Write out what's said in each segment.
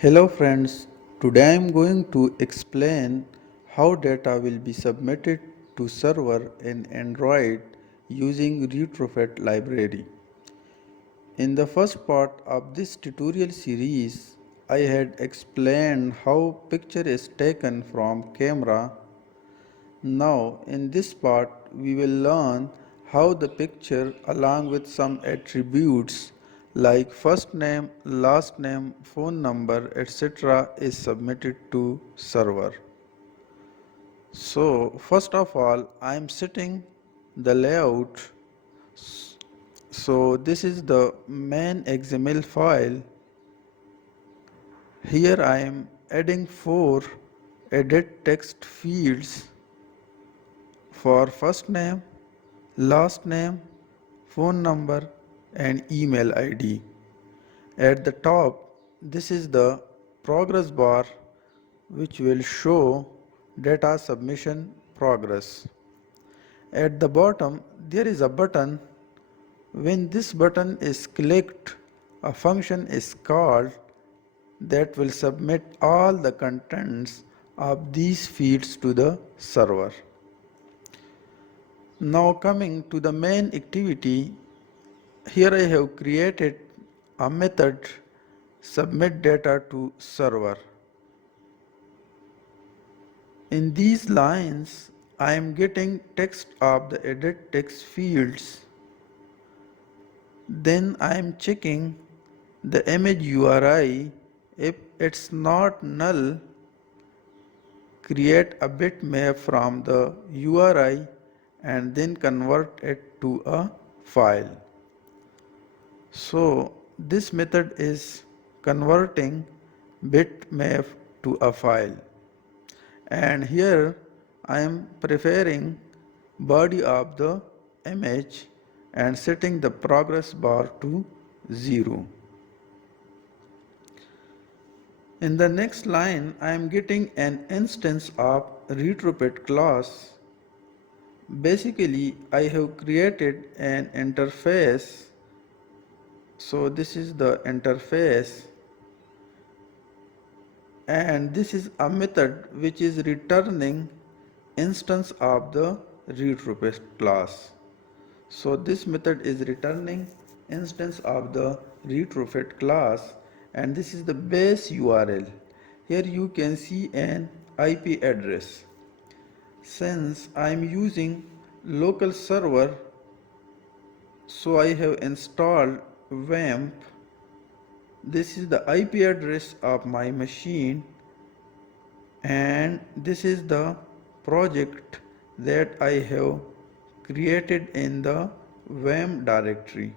Hello friends, today I am going to explain how data will be submitted to server in Android using retrofit library. In the first part of this tutorial series, I had explained how picture is taken from camera. Now in this part we will learn how the picture along with some attributes like first name, last name, phone number, etc. is submitted to server. So first of all I am setting the layout. So this is the main XML file. Here I am adding 4 edit text fields for first name, last name, phone number and email ID. At the top, this is the progress bar which will show data submission progress. At the bottom, there is a button. When this button is clicked, a function is called that will submit all the contents of these fields to the server. Now coming to the main activity, here I have created a method submit data to server. In these lines, I am getting text of the edit text fields. Then I am checking the image URI. If it's not null, create a bitmap from the URI and then convert it to a file. So this method is converting bitmap to a file, and here I am preferring body of the image and setting the progress bar to 0. In the next line I am getting an instance of retrofit class. Basically I have created an interface. So this is the interface, and this is a method which is returning instance of the retrofit class. So this method is returning instance of the retrofit class, and this is the base URL. Here you can see an IP address. Since I am using local server, so I have installed wamp. This is the IP address of my machine, and this is the project that I have created in the wamp directory.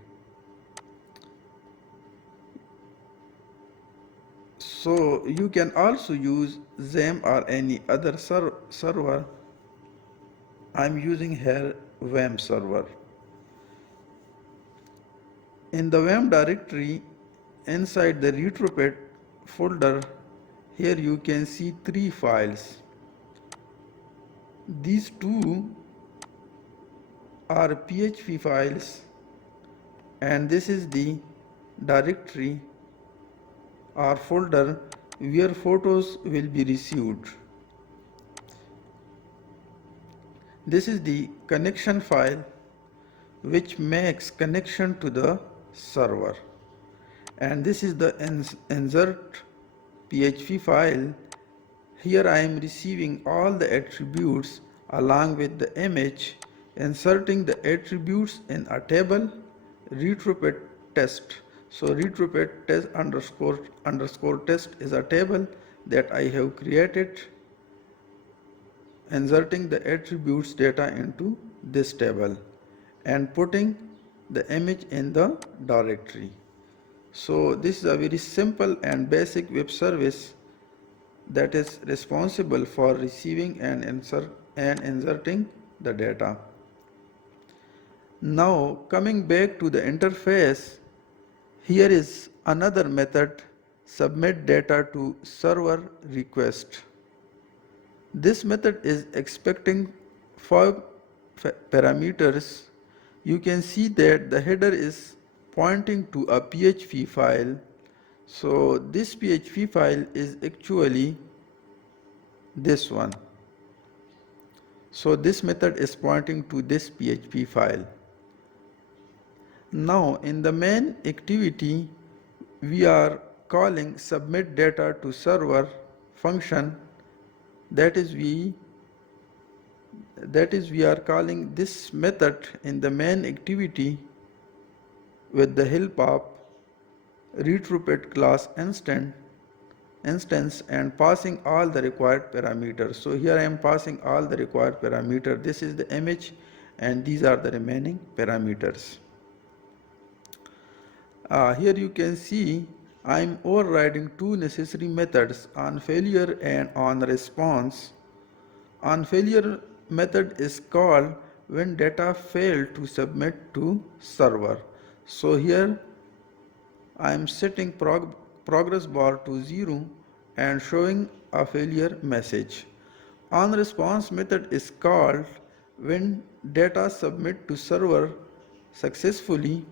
So you can also use XAMPP or any other server. I'm using here wamp server. In the wamp directory, inside the retrofit folder, here you can see 3 files. These 2 are PHP files, and this is the directory or folder where photos will be received. This is the connection file which makes connection to the server, and this is the insert PHP file. Here I am receiving all the attributes along with the image, inserting the attributes in a table, retrofit test. So retrofit test underscore test is a table that I have created, inserting the attributes data into this table and putting the image in the directory. So this is a very simple and basic web service that is responsible for receiving and inserting the data. Now coming back to the interface, here is another method, submit data to server request. This method is expecting 5 parameters. You can see that the header is pointing to a PHP file. So this PHP file is actually this one. So this method is pointing to this PHP file. Now in the main activity we are calling submit data to server function, that is we are calling this method in the main activity with the help of retrofit class instance and passing all the required parameters. So here I am passing all the required parameters. This is the image and these are the remaining parameters. Here you can see I am overriding two necessary methods, on failure and on response. On failure method is called when data failed to submit to server. So here I am setting progress bar to 0 and showing a failure message. On response method is called when data submit to server successfully.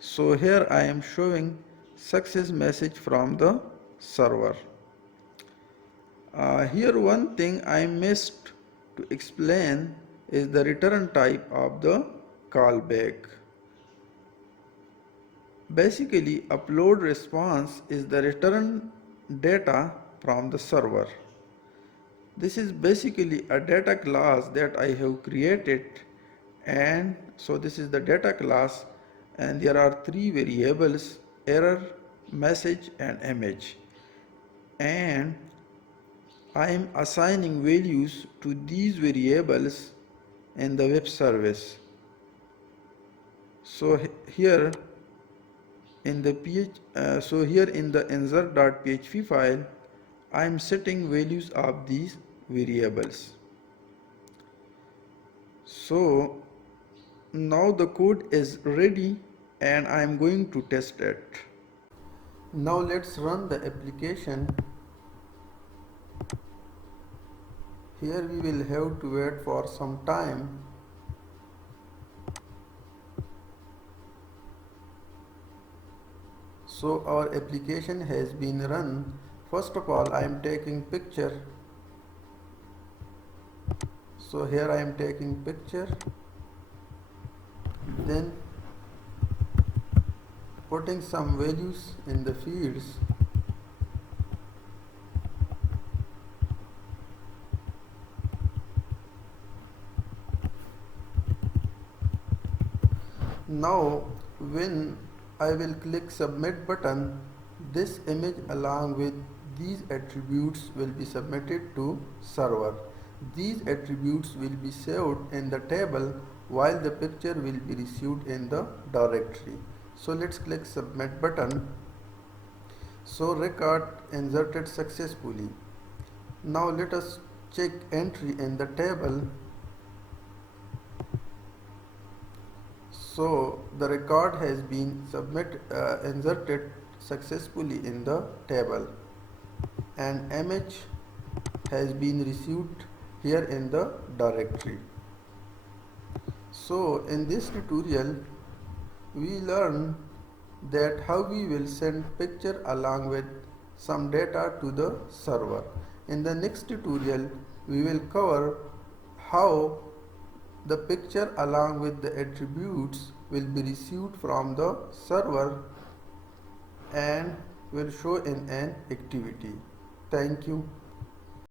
So here I am showing success message from the server. Here one thing I missed to explain is the return type of the callback. Basically, upload response is the return data from the server. This is basically a data class that I have created, and so this is the data class and there are three variables: error, message and image, and I am assigning values to these variables in the web service. So here in the insert.php file I am setting values of these variables. So now the code is ready and I am going to test it. Now let's run the application. Here we will have to wait for some time. So our application has been run. First of all, I am taking picture. So here I am taking picture, then putting some values in the fields. Now when I will click submit button, this image along with these attributes will be submitted to server. These attributes will be saved in the table while the picture will be received in the directory. So let's click submit button. So record inserted successfully. Now let us check entry in the table. So the record has been inserted successfully in the table and image has been received here in the directory. So in this tutorial we learn that how we will send picture along with some data to the server. In the next tutorial we will cover how the picture along with the attributes will be received from the server and will show in an activity. Thank you.